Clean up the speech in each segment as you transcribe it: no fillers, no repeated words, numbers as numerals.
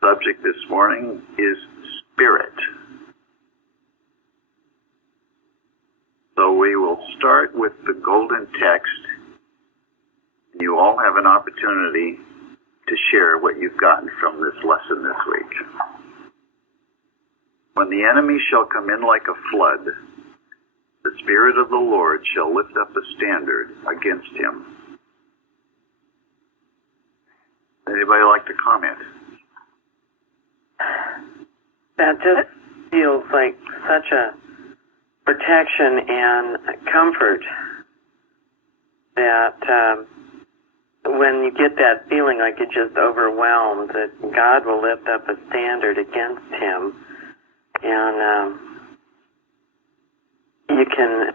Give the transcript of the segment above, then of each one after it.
Subject this morning is spirit. So we will start with the golden text. You all have an opportunity to share what you've gotten from this lesson this week. When the enemy shall come in like a flood, the Spirit of the Lord shall lift up a standard against him. Anybody like to comment? That just feels like such a protection and comfort that when you get that feeling like you're just overwhelmed, that God will lift up a standard against him, and you can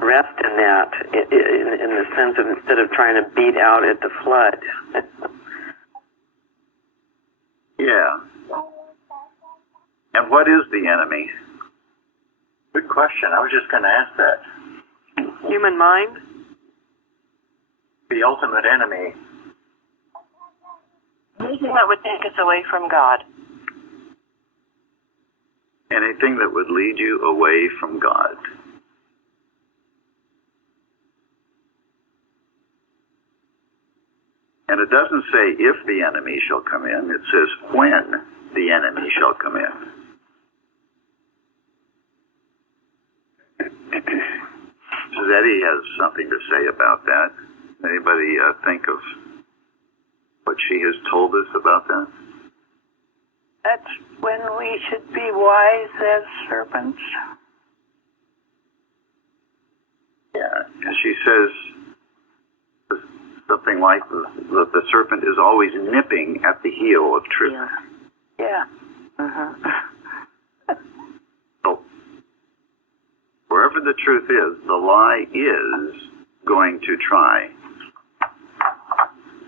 rest in that in the sense of instead of trying to beat out at the flood. Yeah. And what is the enemy? Good question. I was just going to ask that. Human mind? The ultimate enemy. Anything that would take us away from God. Anything that would lead you away from God. And it doesn't say if the enemy shall come in, it says when the enemy shall come in. Eddie has something to say about that. Anybody think of what she has told us about that? That's when we should be wise as serpents. Yeah, and she says something like the serpent is always nipping at the heel of truth. Yeah. So, wherever the truth is, the lie is going to try.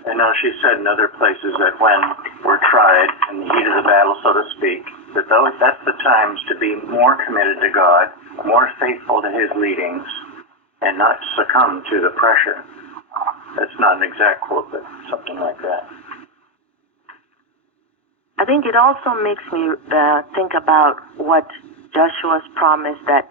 I know she said in other places that when we're tried in the heat of the battle, so to speak, that that's the times to be more committed to God, more faithful to his leadings, and not succumb to the pressure. That's not an exact quote, but something like that. I think it also makes me think about what Joshua's promise that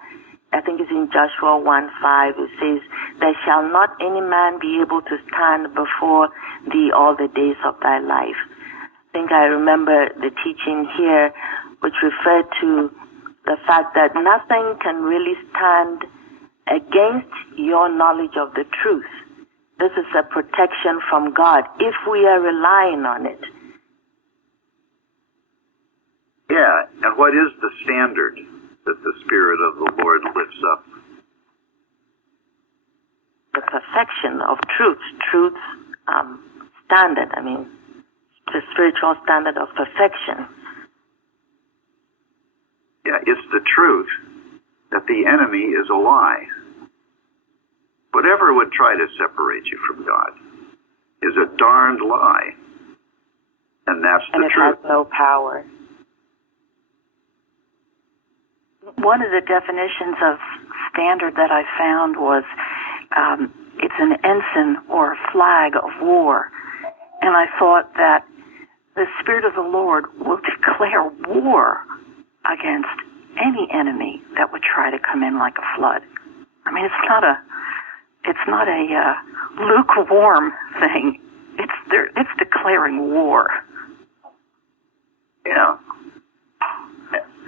I think it's in Joshua 1:5. It says, "There shall not any man be able to stand before thee all the days of thy life." I think I remember the teaching here, which referred to the fact that nothing can really stand against your knowledge of the truth. This is a protection from God if we are relying on it. Yeah, and what is the standard that the Spirit of the Lord lifts up? The perfection of truth, truth's standard, the spiritual standard of perfection. Yeah, it's the truth that the enemy is a lie. Whatever would try to separate you from God is a darned lie. And that's the truth. And it has no power. One of the definitions of standard that I found was it's an ensign or a flag of war. And I thought that the Spirit of the Lord will declare war against any enemy that would try to come in like a flood. It's not a lukewarm thing. It's declaring war. Yeah.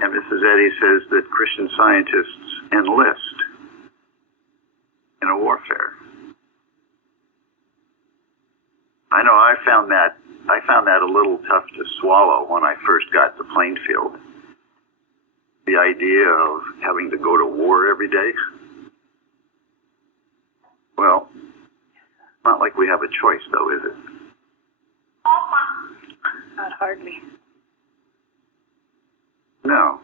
And Mrs. Eddy says that Christian scientists enlist in a warfare. I know I found that a little tough to swallow when I first got to Plainfield. The idea of having to go to war every day. Well, not like we have a choice, though, is it? Not hardly. No.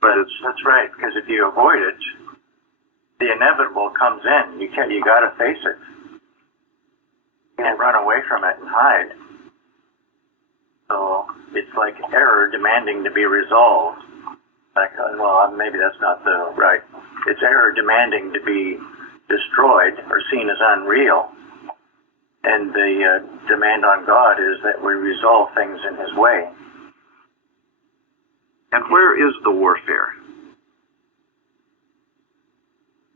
But That's right, because if you avoid it, the inevitable comes in. You got to face it. You can't run away from it and hide. So it's like error demanding to be resolved. Maybe that's not the right. It's error demanding to be destroyed or seen as unreal. And the demand on God is that we resolve things in His way. And where is the warfare?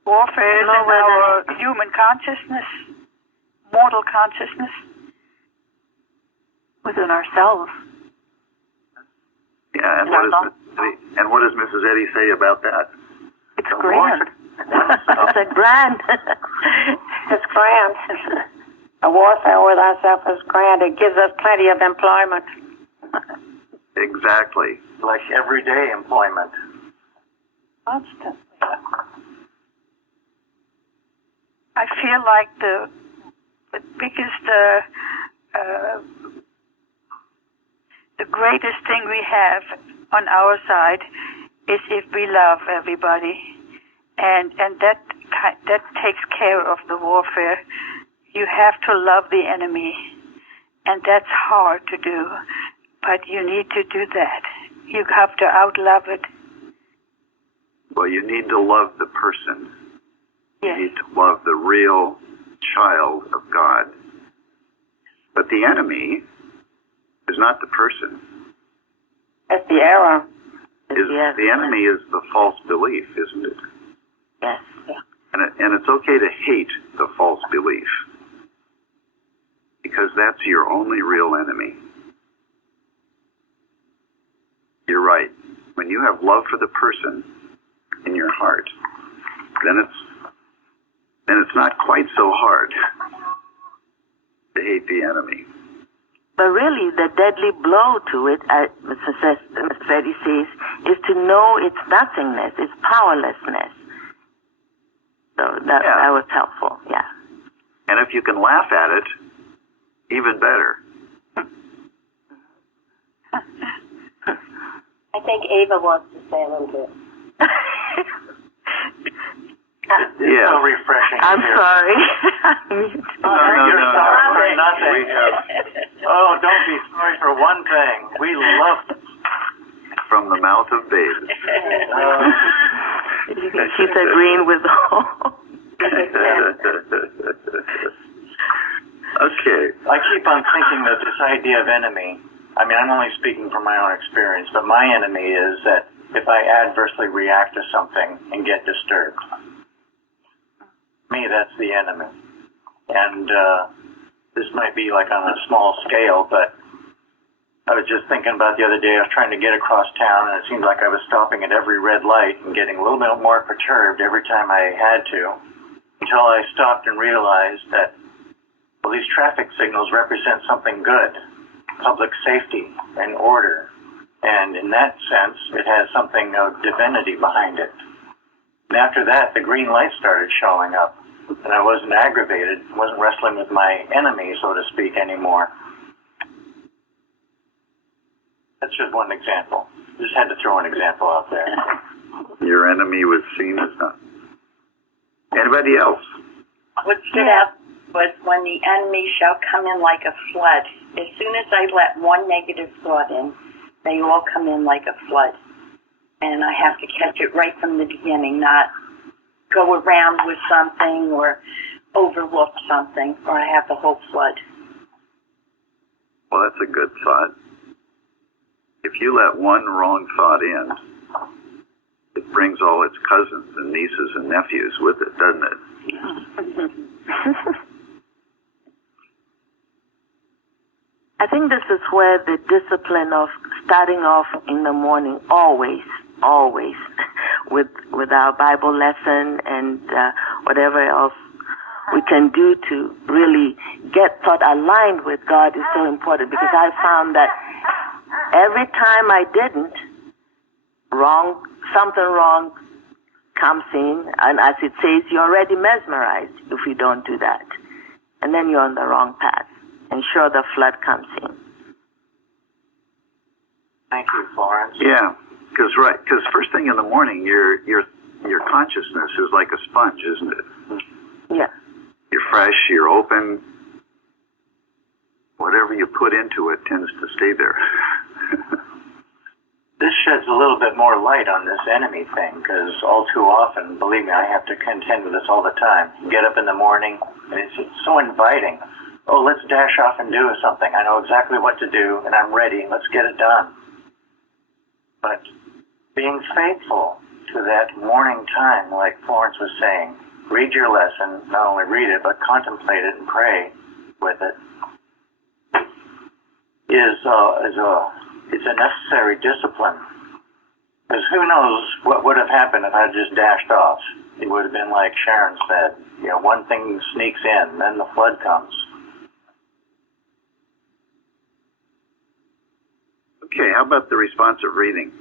Warfare is in our human consciousness, mortal consciousness. Within ourselves. Yeah, and what does Mrs. Eddy say about that? It's grand. It's a grand. It's grand. A warfare with ourselves is grand. It gives us plenty of employment. Exactly. Like everyday employment. Constantly. I feel like the biggest, the greatest thing we have on our side is if we love everybody, and that takes care of the warfare. You have to love the enemy, and that's hard to do, but you need to do that. You have to outlove it. Well, you need to love the person. Yes. You need to love the real child of God. But the enemy is not the person. It's the error. The enemy is the false belief, isn't it? Yes. And it's okay to hate the false belief, because that's your only real enemy. You're right. When you have love for the person in your heart, then it's not quite so hard to hate the enemy. But really, the deadly blow to it, Mr. Freddy says, is to know its nothingness, its powerlessness. So that was helpful, yeah. And if you can laugh at it, even better. I think Ava wants to say a little bit. It's so refreshing. I'm to hear. sorry. You're sorry for nothing. Oh, don't be sorry for one thing. We love From the mouth of babes. She's agreeing with all. Okay. I keep on thinking that this idea of enemy, I mean, I'm only speaking from my own experience, but my enemy is that if I adversely react to something and get disturbed, me, that's the enemy. And this might be like on a small scale, but I was just thinking about the other day, I was trying to get across town, and it seemed like I was stopping at every red light and getting a little bit more perturbed every time I had to, until I stopped and realized that, well, these traffic signals represent something good, public safety and order. And in that sense, it has something of divinity behind it. And after that, the green light started showing up, and I wasn't aggravated, wasn't wrestling with my enemy, so to speak, anymore. That's just one example. Just had to throw an example out there. Your enemy was seen as not. Anybody else? What stood out was when the enemy shall come in like a flood. As soon as I let one negative thought in, they all come in like a flood. And I have to catch it right from the beginning, not go around with something or overlook something, or I have the whole flood. Well, that's a good thought. If you let one wrong thought in, it brings all its cousins and nieces and nephews with it, doesn't it? I think this is where the discipline of starting off in the morning, always, with our Bible lesson and whatever else we can do to really get thought aligned with God is so important, because I found that every time I didn't, something wrong comes in, and as it says, you're already mesmerized if you don't do that. And then you're on the wrong path. And sure, the flood comes in. Thank you, Florence. Yeah, because first thing in the morning, your consciousness is like a sponge, isn't it? Yeah. You're fresh, you're open. Whatever you put into it tends to stay there. This sheds a little bit more light on this enemy thing, because all too often, believe me, I have to contend with this all the time. You get up in the morning, and it's so inviting. oh, let's dash off and do something. I know exactly what to do, and I'm ready. Let's get it done. But being faithful to that morning time, like Florence was saying, read your lesson, not only read it, but contemplate it and pray with it, it's a necessary discipline. Because who knows what would have happened if I just dashed off. It would have been like Sharon said, one thing sneaks in, then the flood comes. Okay, how about the responsive reading?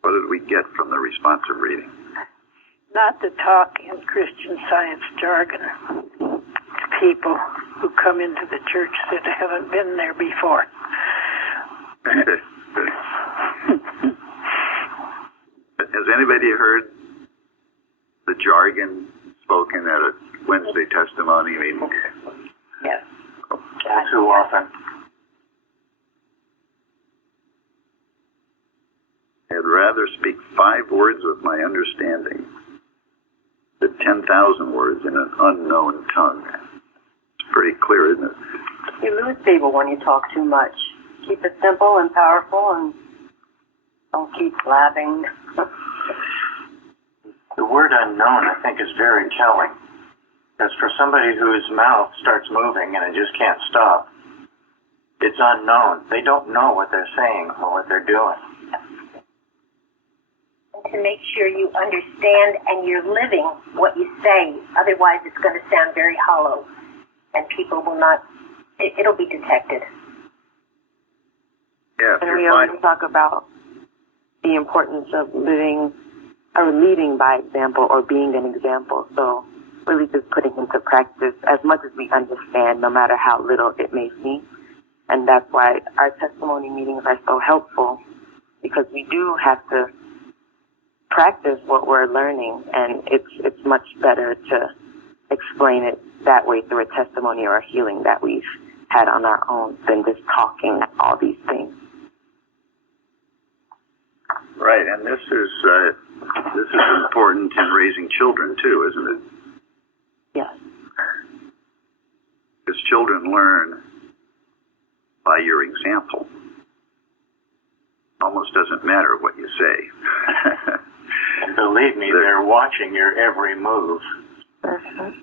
What did we get from the responsive reading? Not to talk in Christian Science jargon to people who come into the church that haven't been there before. Has anybody heard the jargon spoken at a Wednesday testimony meeting? Yes. All too often. I'd rather speak 5 words with my understanding than 10,000 words in an unknown tongue. It's pretty clear, isn't it? You lose people when you talk too much. Keep it simple and powerful, and don't keep blabbing. The word unknown, I think, is very telling. Because for somebody whose mouth starts moving and it just can't stop, it's unknown. They don't know what they're saying or what they're doing. To make sure you understand and you're living what you say. Otherwise, it's going to sound very hollow, and people will not, it'll be detected. Yeah, And we always talk about the importance of living or leading by example or being an example. So really just putting into practice as much as we understand, no matter how little it may seem. And that's why our testimony meetings are so helpful, because we do have to practice what we're learning, and it's much better to explain it that way through a testimony or a healing that we've had on our own than just talking all these things. right, and this is important in raising children too, isn't it? Yes. Because children learn by your example. Almost doesn't matter what you say. And believe me, they're watching your every move. Mm-hmm.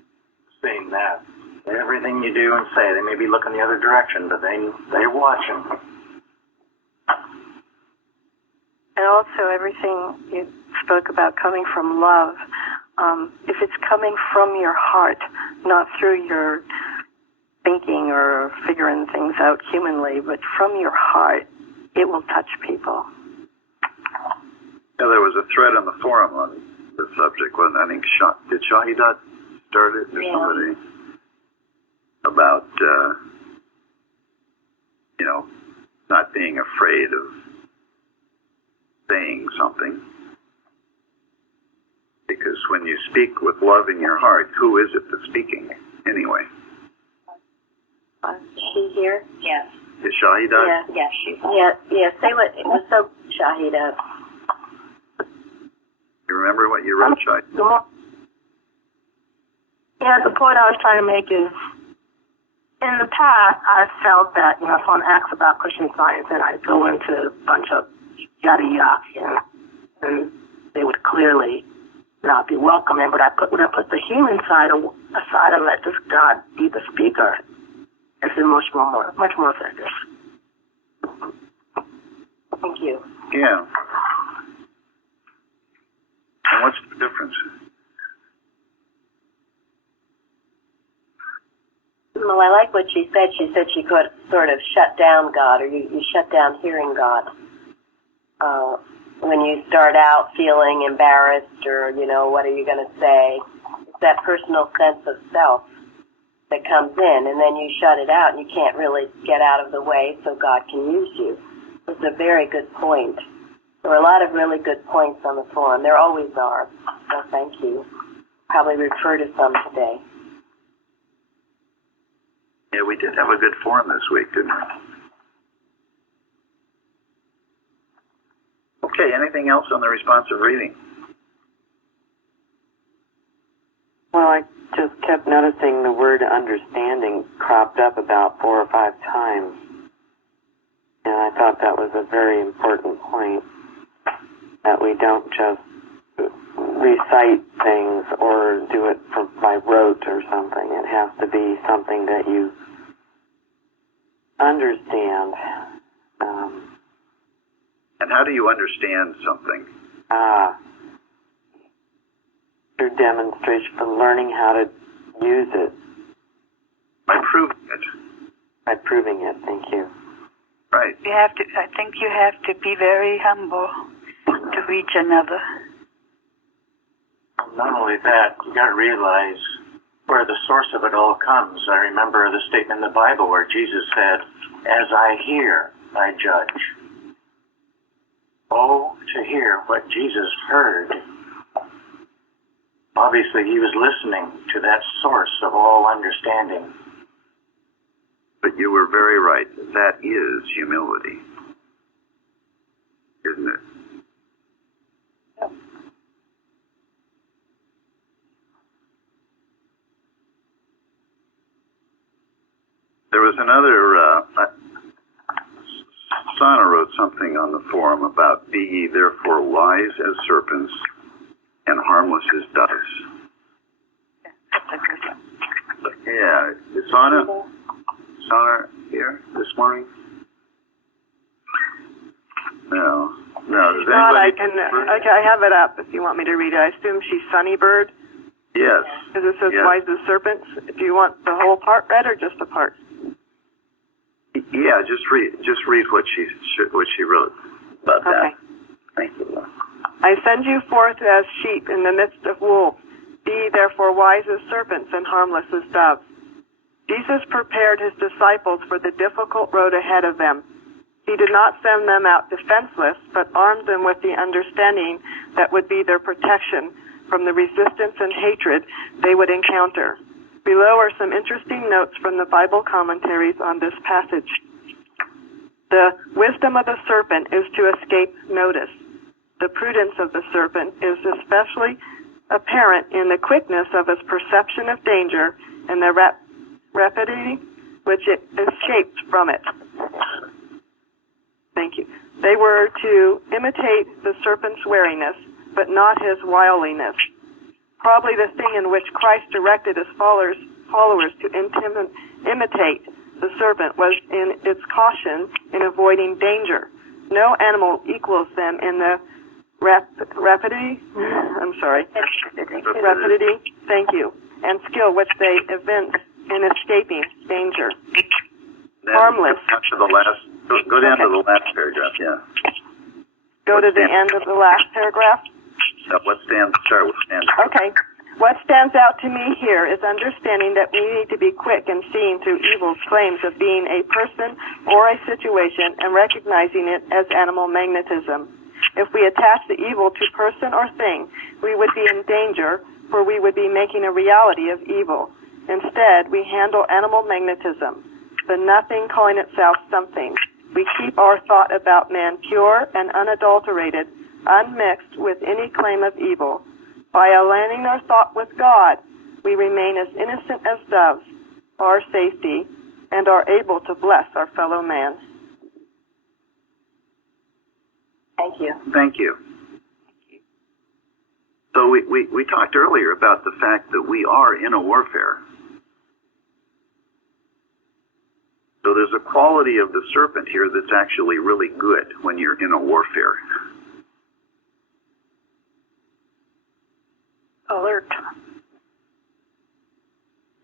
Seeing that. Everything you do and say, they may be looking the other direction, but they're watching. And also everything you spoke about coming from love. If it's coming from your heart, not through your thinking or figuring things out humanly, but from your heart, it will touch people. Yeah, there was a thread on the forum on the subject, wasn't it? I think did Shahidat start it or somebody? About, not being afraid of saying something. Because when you speak with love in your heart, who is it that's speaking anyway? Is she here? Yes. Is Shahidat? Yeah. Yes, she's Yeah, say what's up, Shahida. You remember what you wrote, Shahidat? Yeah, the point I was trying to make is, in the past, I felt that, if someone asks about Christian Science, and I'd go into a bunch of yada yada, and they would clearly not be welcoming. But when I put the human side aside and let this God be the speaker, it's been much more effective. Thank you. Yeah. And what's the difference? Well, I like what she said. She said she could sort of shut down God, or you shut down hearing God. When you start out feeling embarrassed or, what are you going to say? It's that personal sense of self that comes in, and then you shut it out, and you can't really get out of the way so God can use you. It's a very good point. There were a lot of really good points on the forum. There always are. So thank you. Probably refer to some today. Yeah, we did have a good forum this week, didn't we? Okay, anything else on the responsive reading? Well, I just kept noticing the word understanding cropped up about 4 or 5 times. And I thought that was a very important point, that we don't just recite things or do it by rote or something. It has to be something that you understand. And how do you understand something? Through demonstration, from learning how to use it. By proving it. By proving it, thank you. Right. I think you have to be very humble to reach another. Not only that, you got to realize where the source of it all comes. I remember the statement in the Bible where Jesus said, "As I hear, I judge." Oh, to hear what Jesus heard. Obviously, he was listening to that source of all understanding. But you were very right. That is humility, isn't it? There was another, Sana wrote something on the forum about be ye therefore wise as serpents and harmless as doves. That's a good one. Yeah, is Sana here this morning? No. Does anybody? I have it up if you want me to read it. I assume she's Sunnybird. Yes. Because it says yes. wise as serpents. Do you want the whole part read or just a part? Yeah, just read what she wrote about Okay. that. Thank you. I send you forth as sheep in the midst of wolves. Be therefore wise as serpents and harmless as doves. Jesus prepared his disciples for the difficult road ahead of them. He did not send them out defenseless, but armed them with the understanding that would be their protection from the resistance and hatred they would encounter. Below are some interesting notes from the Bible commentaries on this passage. The wisdom of the serpent is to escape notice. The prudence of the serpent is especially apparent in the quickness of his perception of danger and the rapidity which it escaped from it. Thank you. They were to imitate the serpent's wariness, but not his wiliness. Probably the thing in which Christ directed his followers to imitate the serpent was in its caution in avoiding danger. No animal equals them in the rapidity, thank you, and skill which they evince in escaping danger. Then Harmless. Go down to the last paragraph, yeah. Go to the end of the last paragraph. Start with stand. Okay. What stands out to me here is understanding that we need to be quick in seeing through evil's claims of being a person or a situation and recognizing it as animal magnetism. If we attach the evil to person or thing, we would be in danger, for we would be making a reality of evil. Instead, we handle animal magnetism, the nothing calling itself something. We keep our thought about man pure and unadulterated, unmixed with any claim of evil. By aligning our thought with God, we remain as innocent as doves, our safety, and are able to bless our fellow man. Thank you. Thank you. So we talked earlier about the fact that we are in a warfare. So there's a quality of the serpent here that's actually really good when you're in a warfare. Alert.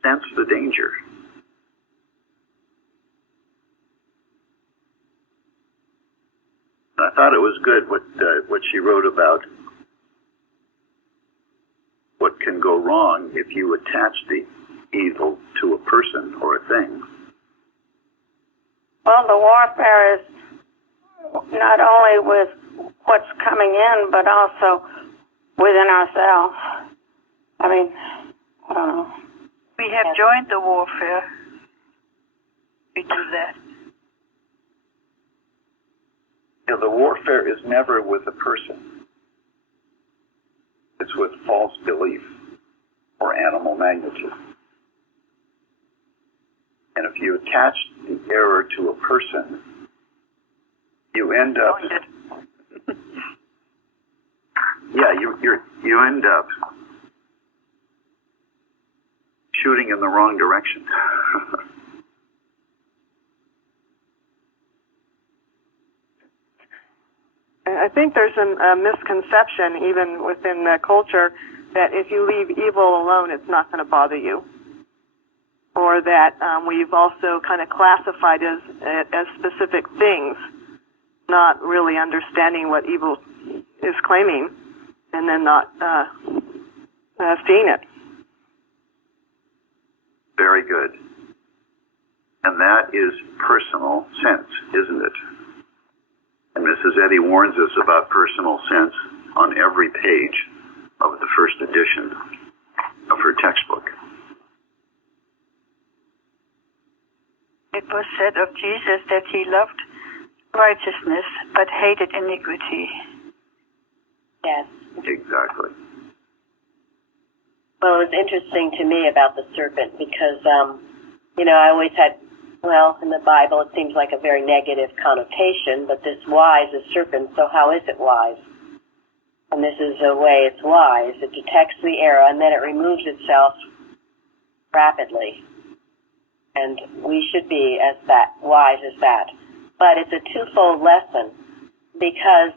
Sense the danger. I thought it was good what she wrote about what can go wrong if you attach the evil to a person or a thing. Well, the warfare is not only with what's coming in, but also within ourselves. I mean, I don't know. We have joined the warfare. We do that. You know, the warfare is never with a person. It's with false belief, or animal magnetism. And if you attach the error to a person, you end up, you end up shooting in the wrong direction. I think there's a misconception even within the culture that if you leave evil alone, it's not going to bother you. Or that we've also kind of classified as specific things, not really understanding what evil is claiming, and then not seeing it. Very good. And that is personal sense, isn't it? And Mrs. Eddy warns us about personal sense on every page of the first edition of her textbook. It was said of Jesus that he loved righteousness but hated iniquity. Yes. Exactly. Well, it was interesting to me about the serpent because, I always had, in the Bible it seems like a very negative connotation, but this wise is serpent, so how is it wise? And this is a way it's wise. It detects the error and then it removes itself rapidly. And we should be as that, wise as that. But it's a twofold lesson because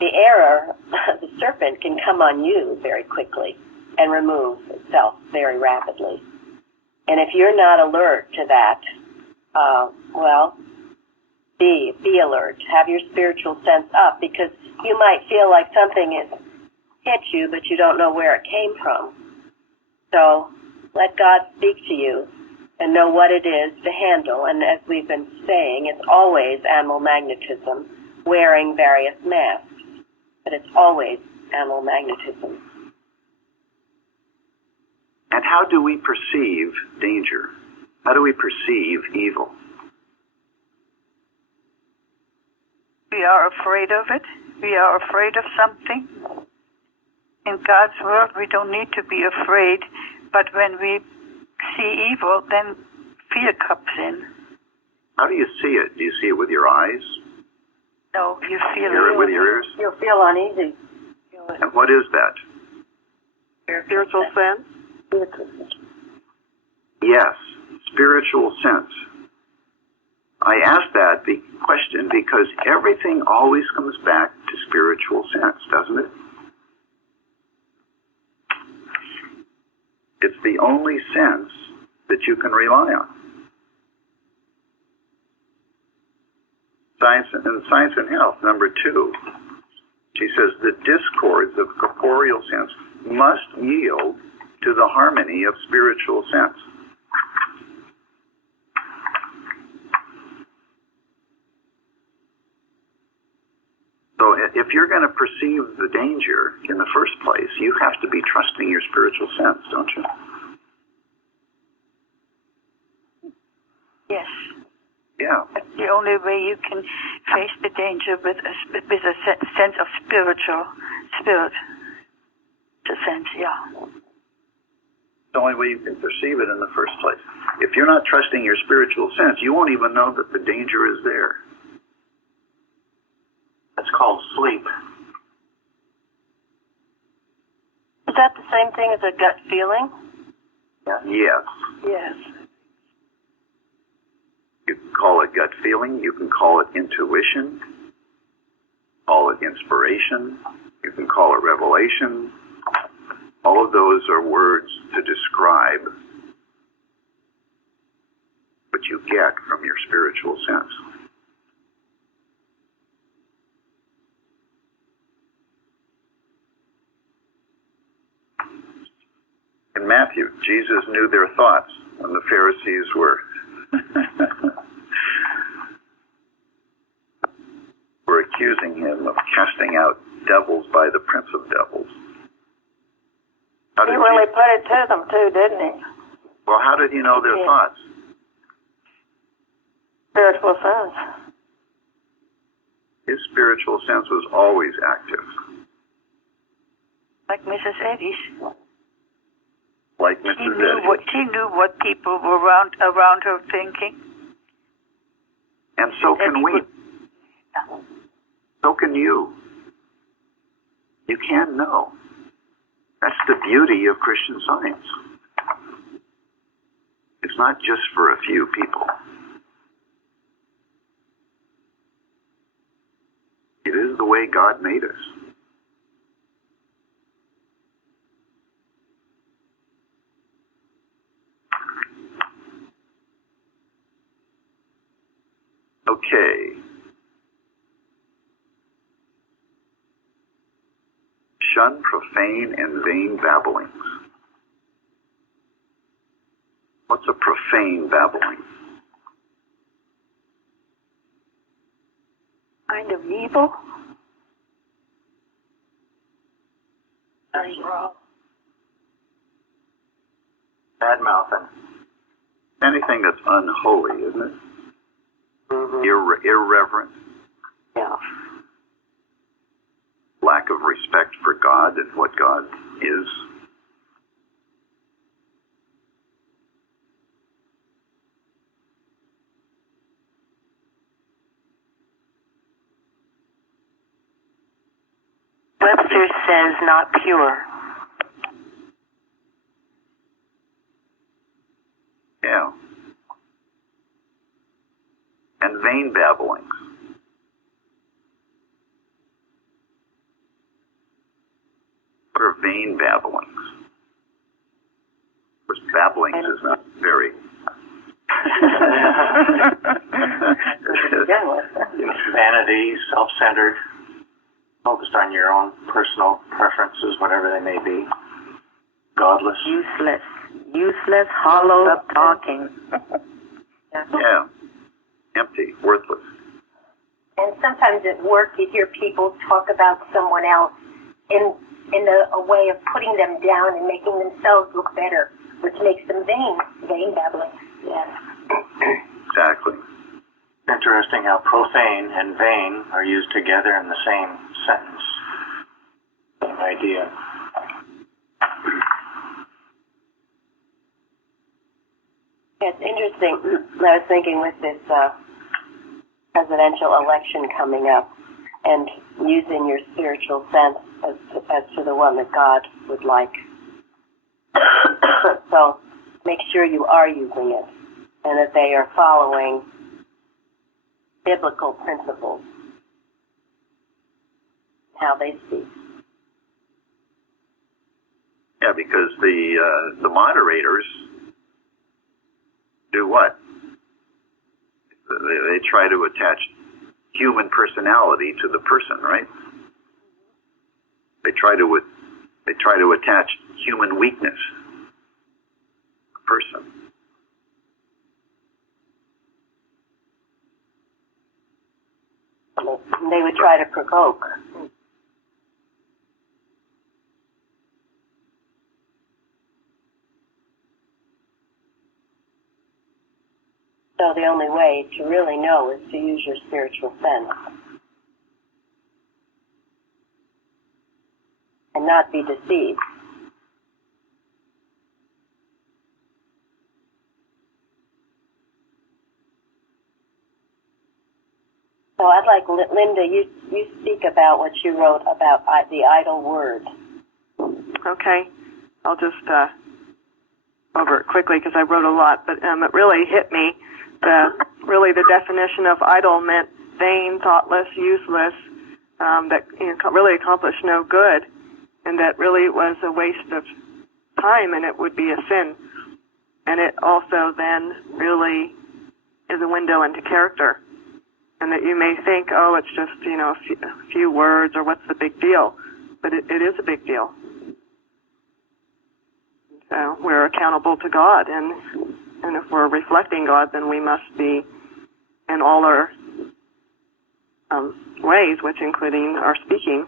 the error, the serpent, can come on you very quickly and remove itself very rapidly. And if you're not alert to that, be alert. Have your spiritual sense up because you might feel like something has hit you, but you don't know where it came from. So let God speak to you and know what it is to handle. And as we've been saying, it's always animal magnetism wearing various masks, but it's always animal magnetism. And how do we perceive danger? How do we perceive evil? We are afraid of it. We are afraid of something. In God's world, we don't need to be afraid, but when we see evil, then fear comes in. How do you see it? Do you see it with your eyes? No, you feel Hear it it. with your ears? You'll feel uneasy. And what is that? Spiritual sense? Yes, spiritual sense. I ask that question because everything always comes back to spiritual sense, doesn't it? It's the only sense that you can rely on. Science and Health, number 2. She says the discords of corporeal sense must yield to the harmony of spiritual sense. So if you're going to perceive the danger in the first place, you have to be trusting your spiritual sense, don't you? Yes. Yeah. That's the only way you can face the danger with a sense of spirit. The sense, yeah. The only way you can perceive it in the first place. If you're not trusting your spiritual sense, you won't even know that the danger is there. That's called sleep. Is that the same thing as a gut feeling? Yes. Yes. You can call it gut feeling. You can call it intuition. Call it inspiration. You can call it revelation. All of those are words to describe what you get from your spiritual sense. In Matthew, Jesus knew their thoughts when the Pharisees were accusing him of casting out devils by the prince of devils. He really put it to them too, didn't he? Well, how did he know their thoughts? Spiritual sense. His spiritual sense was always active. Like Mrs. Eddy's. like Mrs. Eddy. She knew what people were around her thinking. And so can we. So can you. You can know. That's the beauty of Christian Science. It's not just for a few people. It is the way God made us. Okay. Shun profane and vain babblings. What's a profane babbling? Kind of evil. Bad mouthing. Anything that's unholy, isn't it? Irreverent. Yeah. Lack of respect for God and what God is. Webster says not pure. Yeah. And vain babblings. What are vain babblings? Of course, babblings is not very... Vanity, self-centered, focused on your own personal preferences, whatever they may be. Godless. Useless, hollow talking. Yeah. Empty, worthless. And sometimes at work you hear people talk about someone else in a way of putting them down and making themselves look better, which makes them vain babbling. Yeah. Exactly. Interesting how profane and vain are used together in the same sentence. Same idea. It's interesting. I was thinking with this presidential election coming up and using your spiritual sense as to the one that God would like. So make sure you are using it and that they are following biblical principles, how they speak. Yeah, because the moderators do what? They try to attach human personality to the person, right? They try to attach human weakness to the person. They would try to provoke. So the only way to really know is to use your spiritual sense and not be deceived. So I'd like, Linda, you speak about what you wrote about the idle word. Okay. I'll just over it quickly because I wrote a lot, but it really hit me. The definition of idle meant vain, thoughtless, useless, that really accomplished no good, and that really was a waste of time, and it would be a sin. And it also then really is a window into character. And that you may think, oh, it's just, a few words, or what's the big deal? But it is a big deal. So we're accountable to God, and if we're reflecting God, then we must be in all our ways, which including our speaking.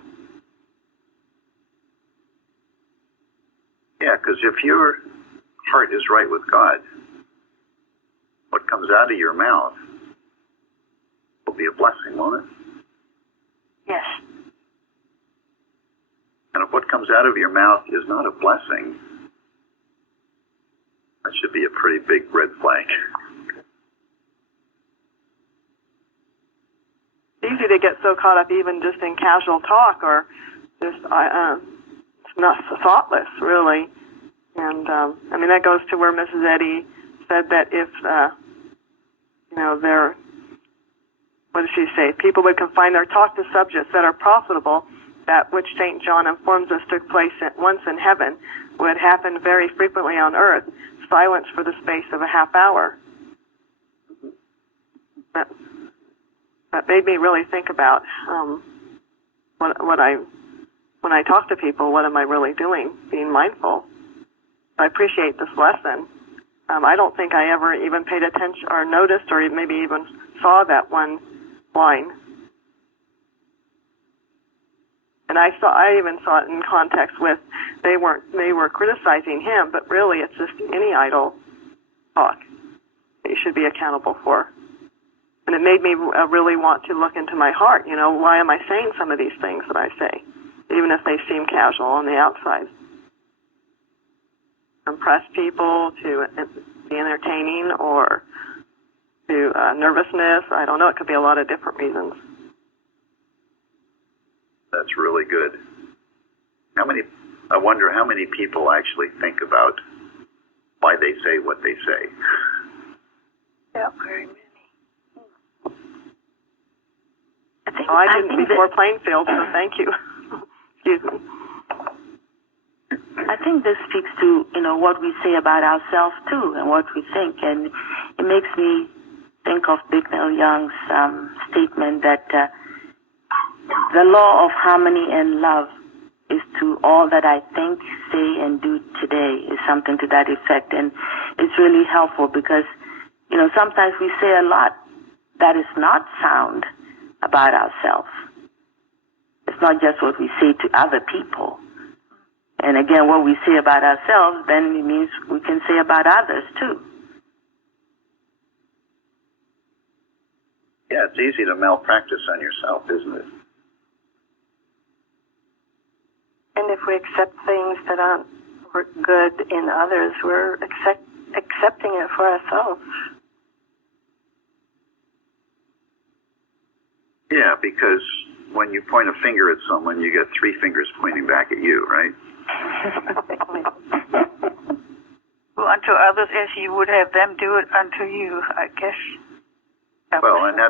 Yeah, because if your heart is right with God, what comes out of your mouth will be a blessing, won't it? Yes. And if what comes out of your mouth is not a blessing, That should be a pretty big red flag. It's easy to get so caught up even just in casual talk or just it's not thoughtless, really. And I mean, that goes to where Mrs. Eddy said that if what did she say? People would confine their talk to subjects that are profitable, that which St. John informs us took place once in heaven would happen very frequently on earth, silence for the space of a half hour. That made me really think about when I talk to people, what am I really doing? Being mindful. I appreciate this lesson. I don't think I ever even paid attention or noticed or maybe even saw that one line. And I even saw it in context with they were criticizing him, but really it's just any idle talk that you should be accountable for. And it made me really want to look into my heart. Why am I saying some of these things that I say, even if they seem casual on the outside? Impress people, to be entertaining, or to nervousness. I don't know. It could be a lot of different reasons. That's really good. I wonder how many people actually think about why they say what they say. Yeah, very many. I didn't before Plainfield, so thank you. Excuse me. I think this speaks to, what we say about ourselves too and what we think. And it makes me think of Bignell Young's statement that the law of harmony and love is to all that I think, say, and do today, is something to that effect. And it's really helpful because, sometimes we say a lot that is not sound about ourselves. It's not just what we say to other people. And again, what we say about ourselves, then it means we can say about others too. Yeah, it's easy to malpractice on yourself, isn't it? And if we accept things that aren't good in others, we're accepting it for ourselves. Yeah, because when you point a finger at someone, you get three fingers pointing back at you, right? Well, unto others as you would have them do it unto you, I guess. Well, and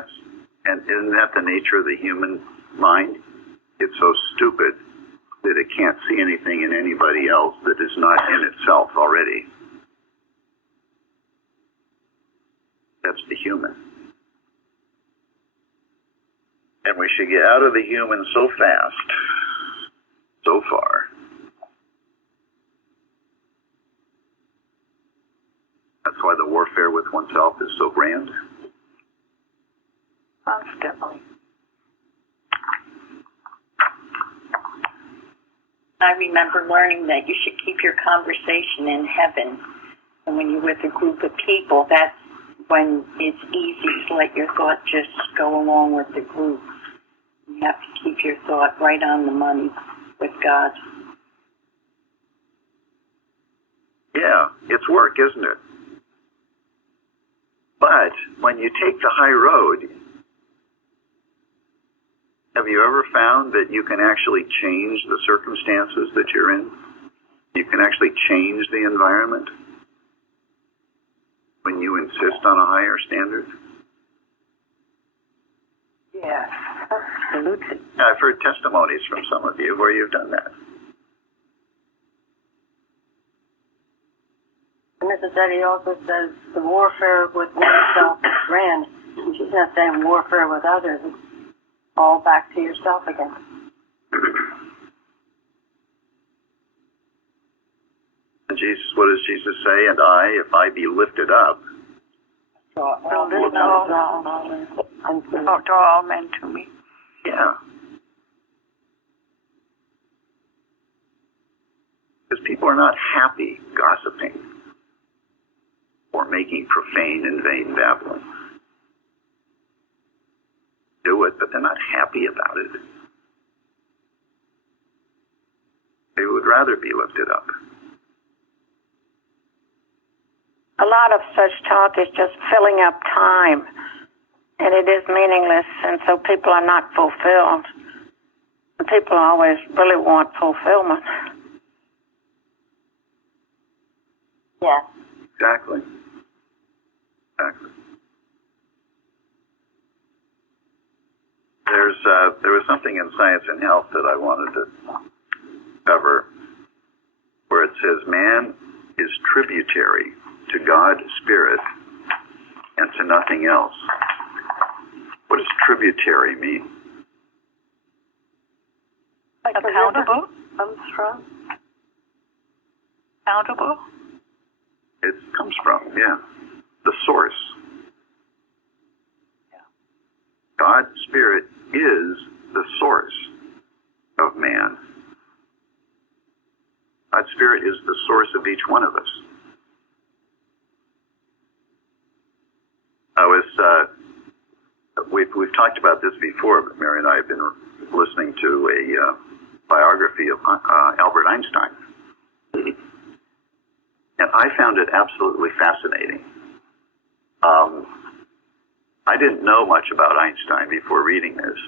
isn't that the nature of the human mind? It's so stupid that it can't see anything in anybody else that is not in itself already. That's the human. And we should get out of the human so fast, so far. That's why the warfare with oneself is so grand. Constantly. I remember learning that you should keep your conversation in heaven. And when you're with a group of people, that's when it's easy to let your thought just go along with the group. You have to keep your thought right on the money with God. Yeah, it's work, isn't it? But when you take the high road, have you ever found that you can actually change the circumstances that you're in? You can actually change the environment when you insist on a higher standard? Yes, absolutely. I've heard testimonies from some of you where you've done that. Mrs. Eddy also says the warfare with oneself is grand. She's not saying warfare with others. It's all back to yourself again. And Jesus, what does Jesus say? And I, if I be lifted up, Draw all men to me. yeah. Because people are not happy gossiping or making profane and vain babbling. Do it, but they're not happy about it. They would rather be lifted up. a lot of such talk is just filling up time, and it is meaningless, and so people are not fulfilled. And people always really want fulfillment. Yes. Exactly. Exactly. There was something in Science and Health that I wanted to cover, where it says man is tributary to God, Spirit, and to nothing else. What does tributary mean? Like accountable? Comes from? Accountable? It comes from, the source. God, Spirit, is the source of man. God's Spirit is the source of each one of us. We've talked about this before, but Mary and I have been listening to a biography of Albert Einstein. And I found it absolutely fascinating. I didn't know much about Einstein before reading this,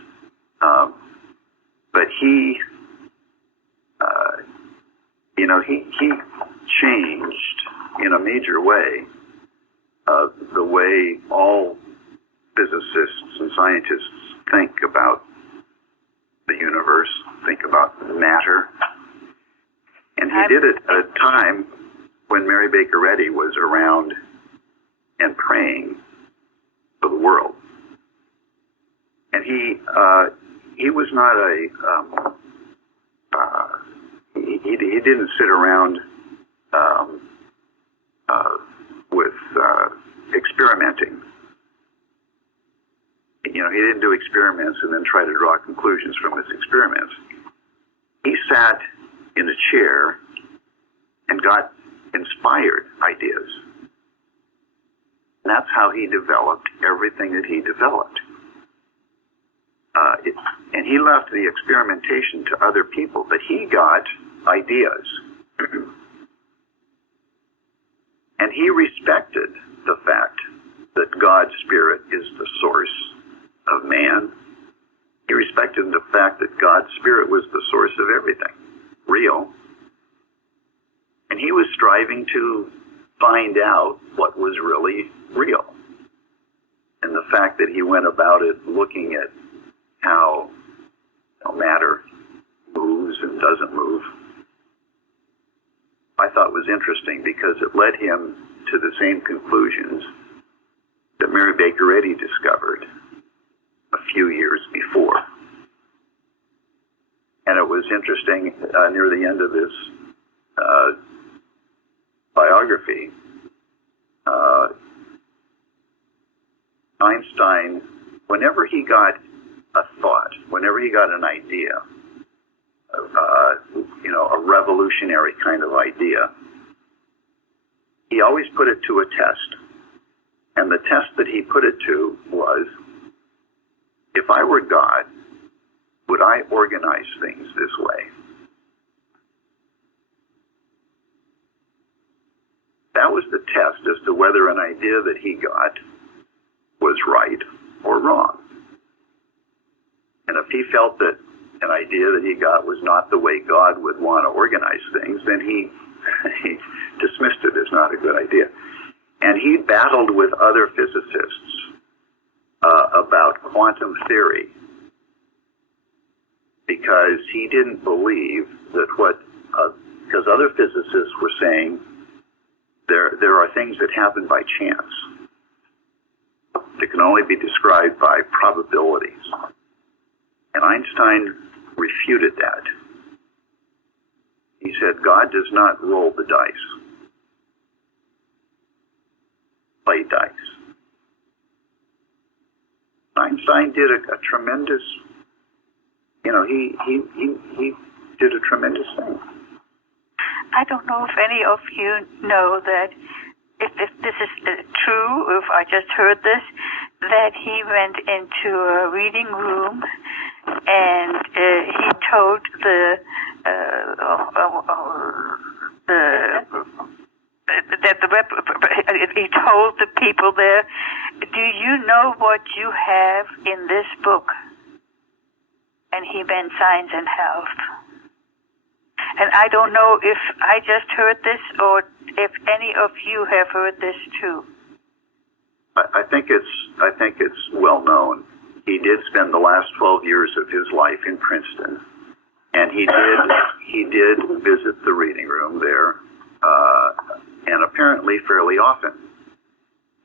but he changed in a major way the way all physicists and scientists think about the universe, think about matter. And he did it at a time when Mary Baker Eddy was around and praying for the world. And he was not he didn't sit around with experimenting. He didn't do experiments and then try to draw conclusions from his experiments. He sat in a chair and got inspired ideas. And that's how he developed everything that he developed. And he left the experimentation to other people, but he got ideas. And he respected the fact that God's Spirit is the source of man. He respected the fact that God's Spirit was the source of everything, real. And he was striving to find out what was really real. And the fact that he went about it looking at how matter moves and doesn't move, I thought was interesting because it led him to the same conclusions that Mary Baker Eddy discovered a few years before. And it was interesting near the end of this biography, Einstein, whenever he got a thought, whenever he got an idea, a revolutionary kind of idea, he always put it to a test. And the test that he put it to was, if I were God, would I organize things this way? That was the test as to whether an idea that he got was right or wrong. And if he felt that an idea that he got was not the way God would want to organize things, then he dismissed it as not a good idea. And he battled with other physicists about quantum theory because he didn't believe that because other physicists were saying there are things that happen by chance that can only be described by probabilities. And Einstein refuted that. He said, God does not roll the dice, play dice. Einstein did a tremendous, he did a tremendous thing. I don't know if any of you know that if this is true, if I just heard this, that he went into a reading room and he told the he told the people there, do you know what you have in this book? And he meant science and health. And I don't know if I just heard this or if any of you have heard this too. I think it's well known. He did spend the last 12 years of his life in Princeton, and he did visit the reading room there, and apparently fairly often.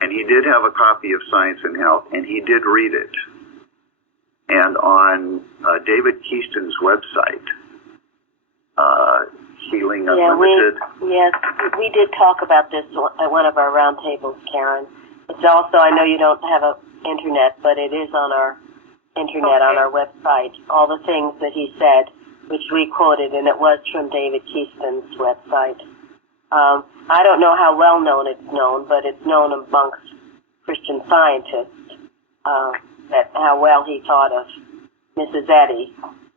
And he did have a copy of Science and Health, and he did read it. And on David Keaston's website, Healing Unlimited. Yes, we did talk about this at one of our roundtables, Karen. It's also, I know you don't have a internet, but it is on our internet, on our website. All the things that he said, which we quoted, and it was from David Keaston's website. I don't know how well known it's known, but it's known amongst Christian scientists that how well he thought of Mrs. Eddy,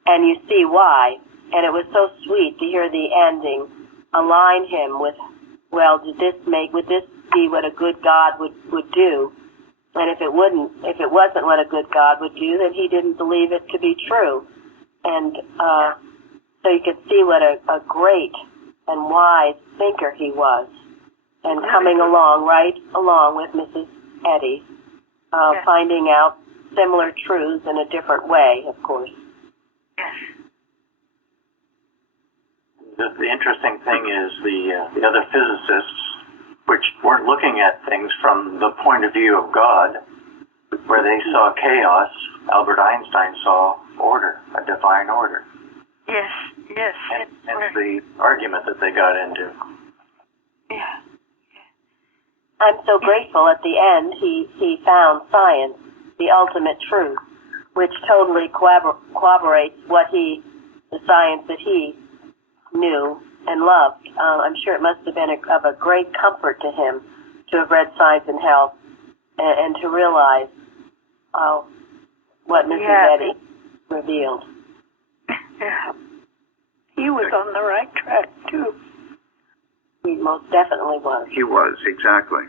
and you see why. And it was so sweet to hear the ending align him with, well, would this be what a good God would do? And if it wasn't what a good God would do, then he didn't believe it to be true. And so you could see what a great and wise thinker he was. And coming along, right along with Mrs. Eddy, finding out similar truths in a different way, of course. The interesting thing is the other physicists, which weren't looking at things from the point of view of God, where they saw chaos, Albert Einstein saw order, a divine order. Yes. And hence the argument that they got into. Yeah. I'm so grateful at the end he found science, the ultimate truth, which totally corroborates the science that he knew and loved. I'm sure it must have been of a great comfort to him to have read Science and Health and to realize what Mrs. Eddy revealed. Yeah. He was on the right track, too. He most definitely was. He was, exactly.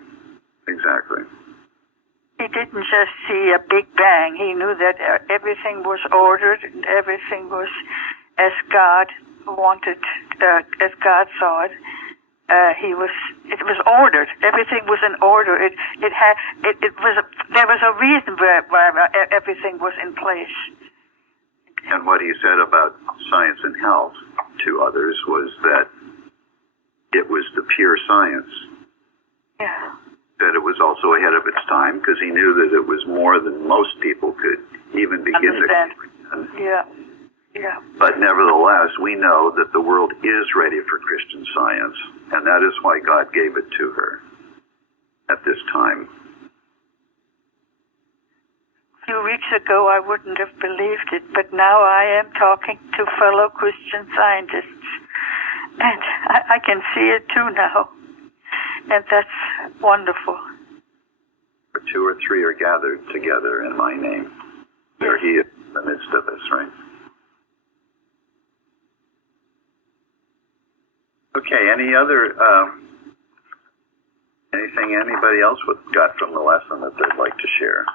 He didn't just see a big bang. He knew that everything was ordered and everything was as God wanted, as God saw it. It was ordered. Everything was in order. There was a reason why everything was in place. And what he said about Science and Health to others was that it was the pure science. Yeah. That it was also ahead of its time because he knew that it was more than most people could even begin to comprehend. Yeah. But nevertheless, we know that the world is ready for Christian Science, and that is why God gave it to her at this time. A few weeks ago, I wouldn't have believed it, but now I am talking to fellow Christian scientists, and I can see it too now, and that's wonderful. Where 2 or 3 are gathered together in my name, there he is in the midst of us, right? Okay, any other, anything anybody else got from the lesson that they'd like to share?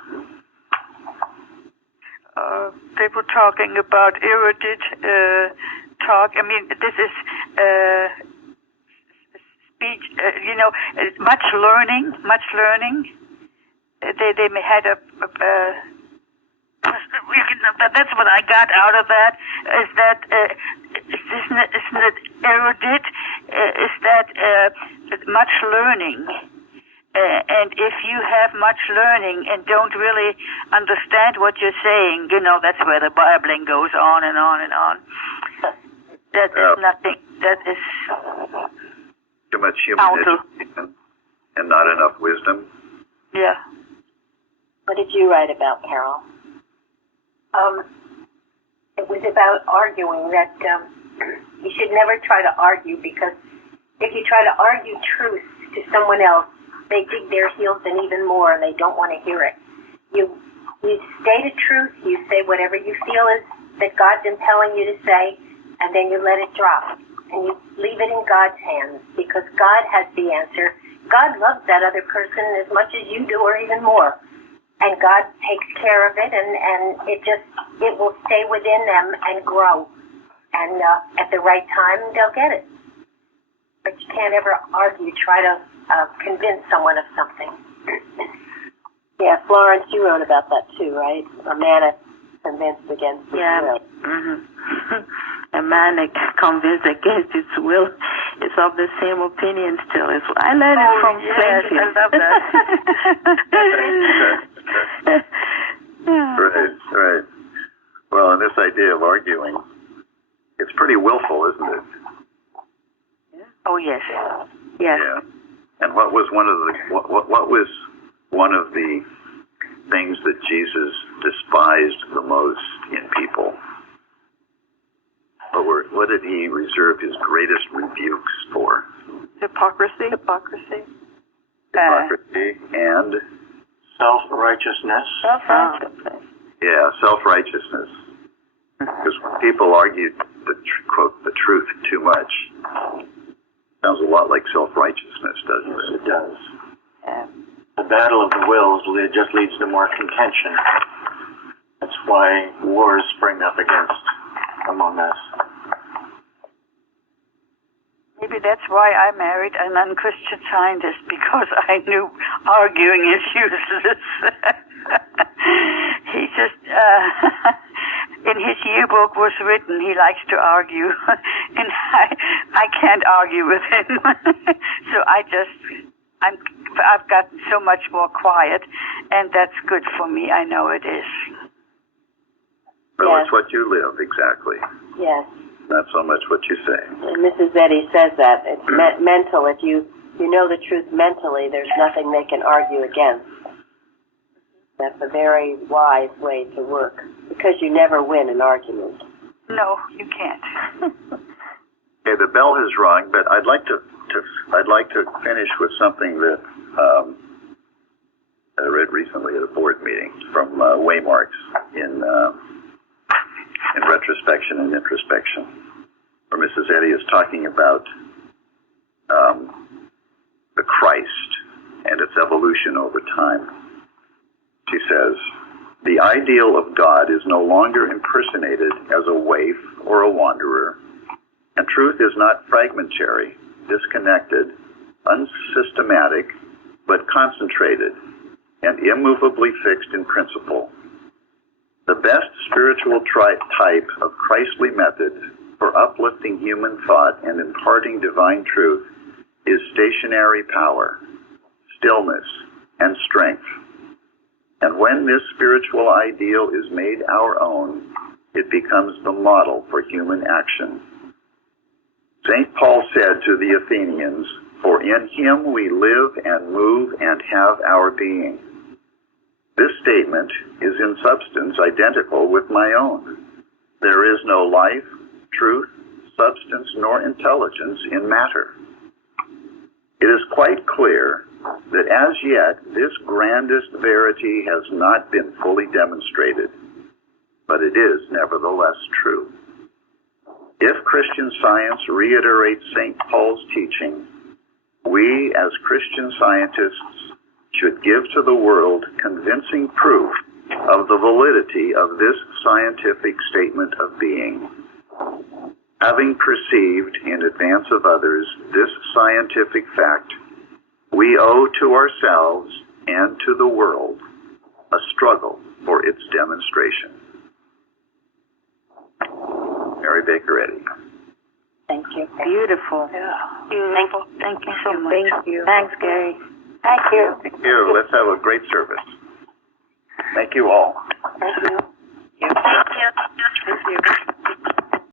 They were talking about erudite talk. I mean, this is speech, much learning. They had that's what I got out of that, is that, isn't it erudite? Is that much learning? And if you have much learning and don't really understand what you're saying, that's where the babbling goes on and on and on. That is nothing. That is too much human education and not enough wisdom. Yeah. What did you write about, Carol? It was about arguing, that you should never try to argue, because if you try to argue truth to someone else, they dig their heels in even more and they don't want to hear it. You state a truth, you say whatever you feel is that God's been telling you to say, and then you let it drop. and you leave it in God's hands, because God has the answer. God loves that other person as much as you do, or even more. And God takes care of it, and it will stay within them and grow. And at the right time, they'll get it. But you can't ever argue, try to convince someone of something. Yeah, Florence, you wrote about that too, right? A man convinced against his will. A man convinced against his will is of the same opinion still. I learned it from Plainfield. I love that. Right. Well, and this idea of arguing, it's pretty willful, isn't it? Oh, yes. Yes. Yeah. And what was one of the things that Jesus despised the most in people? What did he reserve his greatest rebukes for? Hypocrisy. Hypocrisy and self-righteousness. Yeah, self-righteousness. Because when people argue, quote, the truth too much, sounds a lot like self-righteousness, doesn't it? It does. The battle of the wills just leads to more contention. That's why wars spring up among us. Maybe that's why I married a non-Christian scientist, because I knew arguing is useless. He just, in his yearbook was written, he likes to argue, and I can't argue with him. So I've gotten so much more quiet, and that's good for me. I know it is. Well, Yes. it's what you live, exactly. Yes. Not so much what you say. And Mrs. Eddy says that. It's mental. If you know the truth mentally, there's nothing they can argue against. That's a very wise way to work, because you never win an argument. No, you can't. Okay, the bell has rung, but I'd like to finish with something that I read recently at a board meeting from Waymarks in retrospection and introspection, where Mrs. Eddy is talking about the Christ and its evolution over time. She says, the ideal of God is no longer impersonated as a waif or a wanderer, and truth is not fragmentary, disconnected, unsystematic, but concentrated and immovably fixed in principle. The best spiritual type of Christly method for uplifting human thought and imparting divine truth is stationary power, stillness, and strength. And when this spiritual ideal is made our own, it becomes the model for human action. St. Paul said to the Athenians, "For in him we live and move and have our being." This statement is in substance identical with my own. There is no life, truth, substance, nor intelligence in matter. It is quite clear that as yet this grandest verity has not been fully demonstrated, but it is nevertheless true. If Christian Science reiterates St. Paul's teaching, we as Christian scientists should give to the world convincing proof of the validity of this scientific statement of being. Having perceived in advance of others this scientific fact, we owe to ourselves and to the world a struggle for its demonstration. Mary Baker Eddy. Thank you. Beautiful. Yeah. Beautiful. Thank you so much. Thank you. Thanks, Gary. Thank you. Thank you. Let's have a great service. Thank you all. Thank you.